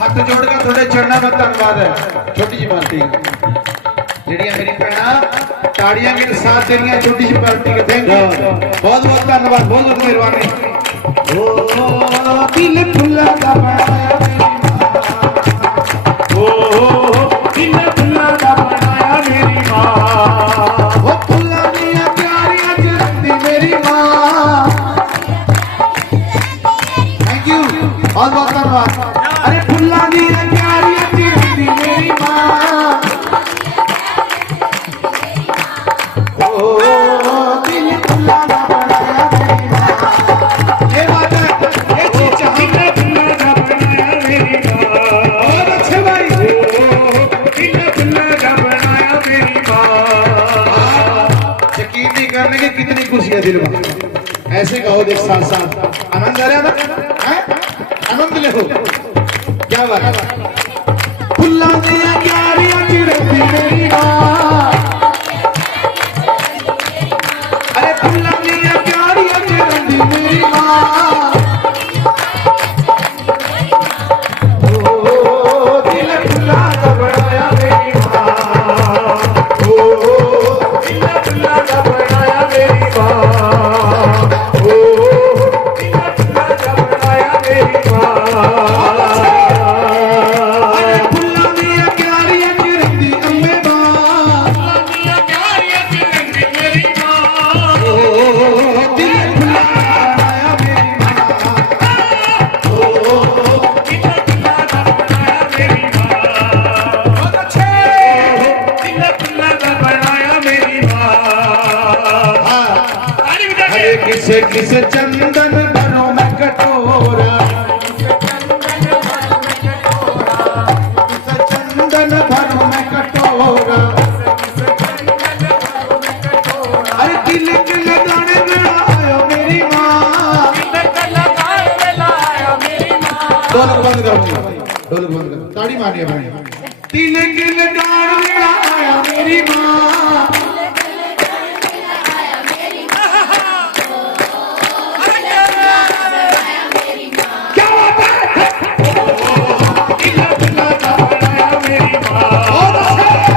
हथ जोड़ के थोड़े चरणों में धन्यवाद है। छोटी जी पार्टी जड़िया मेरी भैन ताड़ियां के साथ तेरिया छोटी सी पार्टी के थैंक यू बहुत बहुत धन्यवाद बहुत बहुत मेहरबानी। दिल फुल्ला दा बनाया दिल फुल्ला दा बनाया मेरी मां वो फुल्ला दियां प्यारियां जरती मेरी मां थैंक यू बहुत बहुत धन्यवाद। अरे फुल्ला दियां प्यारियां जरती मेरी मां दिल फुल्ला दा बनाया मेरी मां ये बात है ये चीज चाहिए फुल्ला दा बनाया मेरी मां बहुत अच्छे भाई दिल फुल्ला दा बनाया मेरी मां यकीन नहीं करने की कितनी खुशी है दिल में ऐसे गाओ देख साथ साथ आनंद आ रहा है ना आनंद ले हो क्या बात है फुल्ला दियां प्यारियां जरती मेरी मां अरे फुल्ला दियां प्यारियां जरती मेरी मां दिल फुल्ला दा बनाया मेरी मां दिल फुल्ला दा बनाया मेरी मां दिल फुल्ला दा बनाया मेरी मां अरे फुल्ला दियां प्यारियां जरती अम्मे मां दियां प्यारियां जरती मेरी मां दिल फुल्ला दा बनाया मेरी मां दिल फुल्ला दा बनाया मेरी मां बहुत अच्छे दिल फुल्ला दा बनाया मेरी मां अरे किसे किसे चंदन भरो मैं कटोरा ढोलक बंद कर ढोलक बंद कर ताड़ी मारिए भाई तिलक लगाना आया मेरी माँ क्या बात है तिलक लगाया मेरी माँ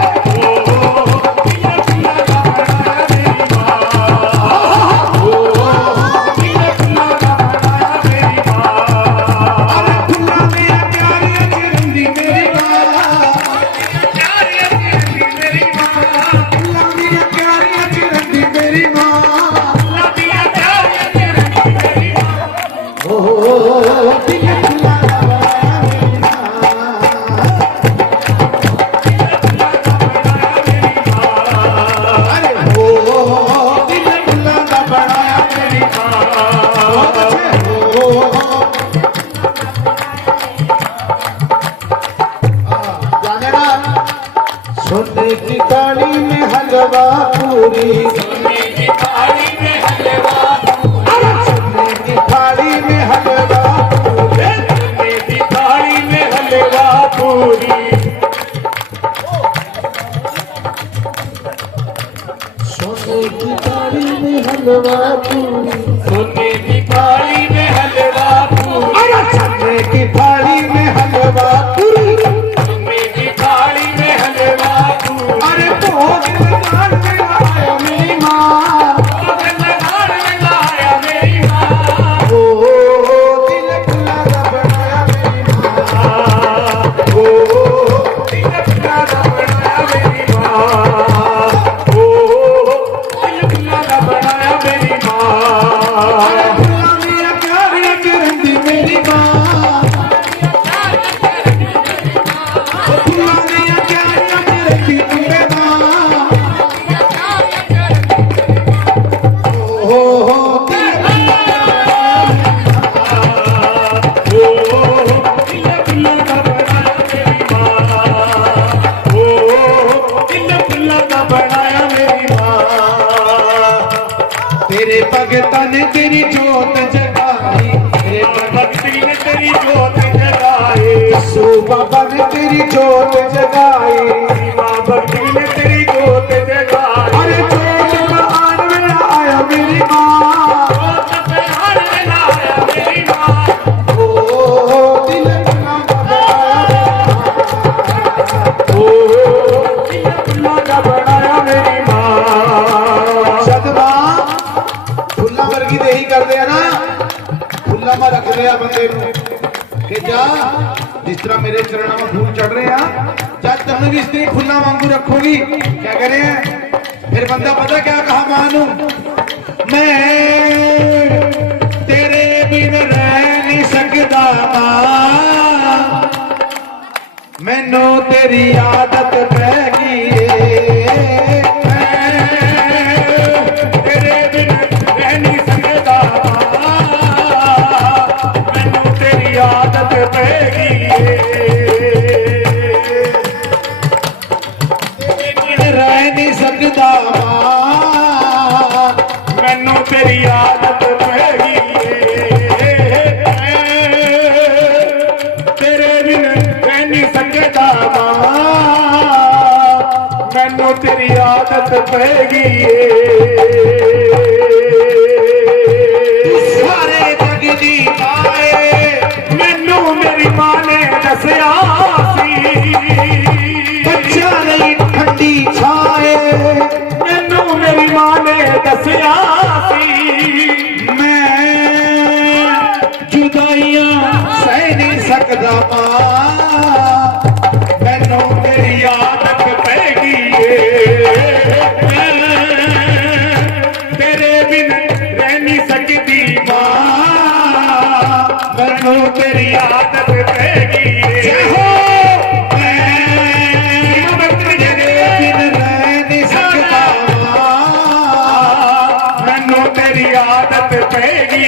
सोने की थाली में हलवा पूरी सोने की थाली में हलवा सोने की थाली में हलवा पूरी सोने की थाली में हलवा पूरी सोने की थाली में हलवा पूरी सोने की थाली में हलवा पूरी सोने की थाली में हलवा पूरी सोने की थाली में हलवा अरे भोग लगान लगाया मेरी माँ भोग लगान लगाया मेरी माँ ओ तिलक लगा बनाया मेरी माँ ओ तिलक लगा बनाया मेरी माँ ओ तिलक लगा बनाया मेरी माँ अरे भुला मेरा प्यार करती मेरी माँ भुला मेरा प्यार करती तेरे भगता ने तेरी जोत जगाई तेरे भक्ति ने तेरी जोत जगाई सो बाबा ने तेरी जोत जगाई माँ भक्ति ने तेरी जोत जगाई अरे जोत बहान में आया मेरी माँ जोत बहान में आया मेरी माँ ओ तिलक लगा बनाया ओ तिलक लगा बनाया मेरी माँ सदमा फुल्ला वर्गी दे ही कर दिया ना फुल्ला में रख दिया बंदे कि जा जिस तरह मेरे चरणों में फूल चढ़ रहे हैं जा तुमने भी स्त्री फुल्ला वांगू रखोगी क्या कह रहे हैं फिर बंदा पता क्या कहा मानू मैं तेरे बिन रह नहीं सकता मैनू तेरी आदत पै गई मैनू तेरी आदत पै गई तेरे बिन रह नहीं सकता मैनू तेरी आदत पै गई सारे जग दी आए मैनू मेरी मां ने दसिया सी बच्चा नहीं ठंडी छाए मैनू मेरी मां ने दसिया सी मैं जुदाइयां सह नहीं सकदा मैनू तेरी आदत पै गई तेरे बिन रह नहीं सकती मां मैनू तेरी आदत पै गई आदत पैगी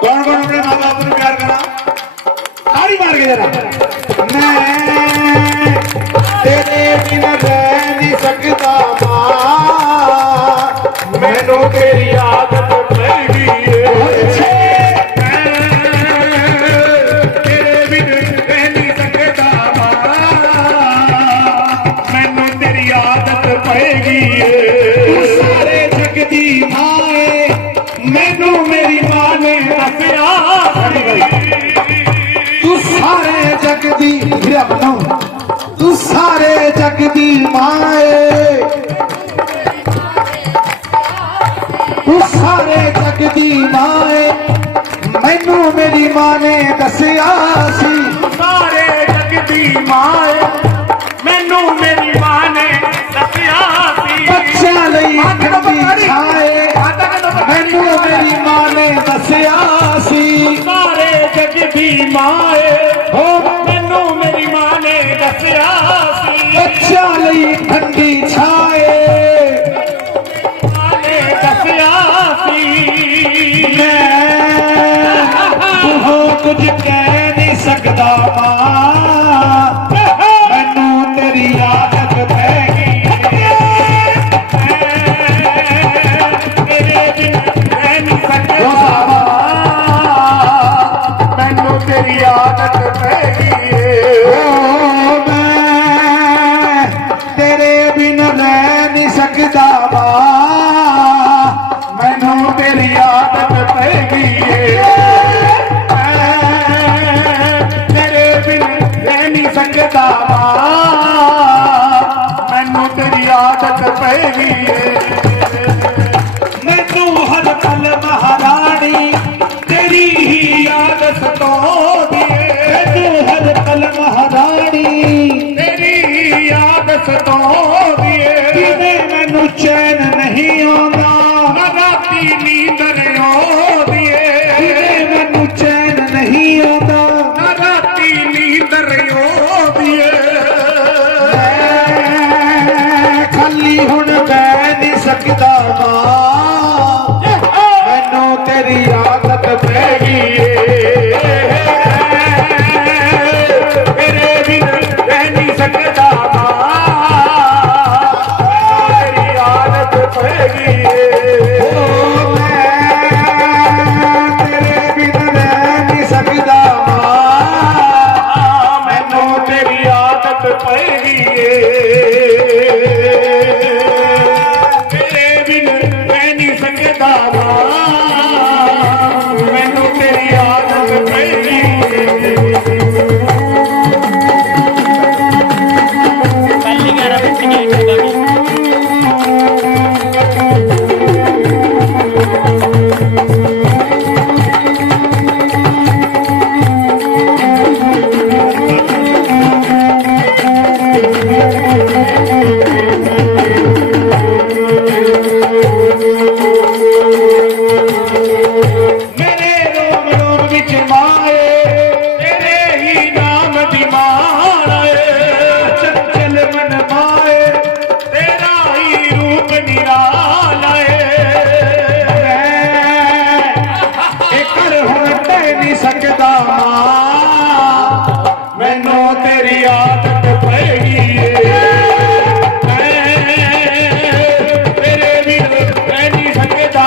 कौन कौन अपने माँ बाप को प्यार करा ताड़ी मार के जरा मैं तेरे बिन रह नहीं सकता मैनू तेरी आदत पैगी मैनू मेरी मां ने दसिया सी सारे जग दी मां मैनू मेरी मां ने दसिया सी बच्चा लई ठंडी छाए मैनू मेरी मां ने दसिया सी सारे जग दी मां हो मैनू मेरी मां ने दसिया सी बच्चा लई ठंडी छाए मां ने दसिया सी तू कुछ कह नहीं सकता मां मैनू तेरी आदत पै गई तेरे बिन रह नहीं सकता मैनू तेरी आदत पै गई ओ मैं तेरे बिन रह नहीं सकता मां मैनू तेरी आदत पै गई तेरे बिन रह नहीं सकता मैनू तेरी आदत पै गई मैनू हर पल महारानी तेरी ही याद सताਉਂਦੀ मैनू हर पल महारानी तेरी याद सताਉਂਦੀ किवें मैनू चैन नहीं आਉਂਦਾ ना राती नींदर आਉਂਦੀ किवें मैनू चैन नहीं आਉਂਦਾ ना राती नींदर आਉਂਦੀ मैं खाली हुण बह नहीं सकता मां मैनू तेरी आदत पै गई तेरे बिन रह नहीं सकता तेरी आदत पै गई ओ मैं तेरे बिन रह नहीं सकता मां मैनू तेरी आदत पै गई तेरे बिन रह नहीं सकता मैनू तेरी आदत पै गई मेरे रोम रोम विच माए तेरे ही नाम दी मान चंचल मन माए तेरा ही रूप निराला कर हुण बह नहीं सकता मां मैनू तेरी आदत पै गई तेरे बिन रह नहीं सकता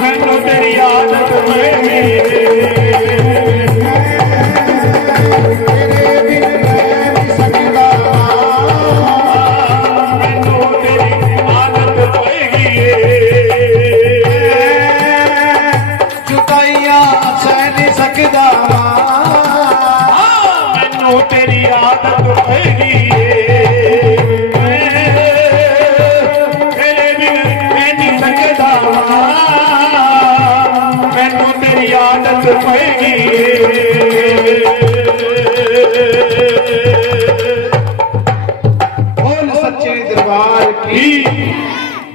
मैनू तेरी आदत पै गई तेरे बिन रह नहीं सकता मैनू तेरी आदत पै गई जुदाइयां सह नहीं सकता मैनू तेरी आदत पै गई तेरे बिन रह नहीं सकता मैनू तेरी आदत पै गई बोल सच्चे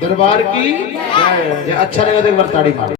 दरबार की ये अच्छा लगा तो एक बार ताड़ी मार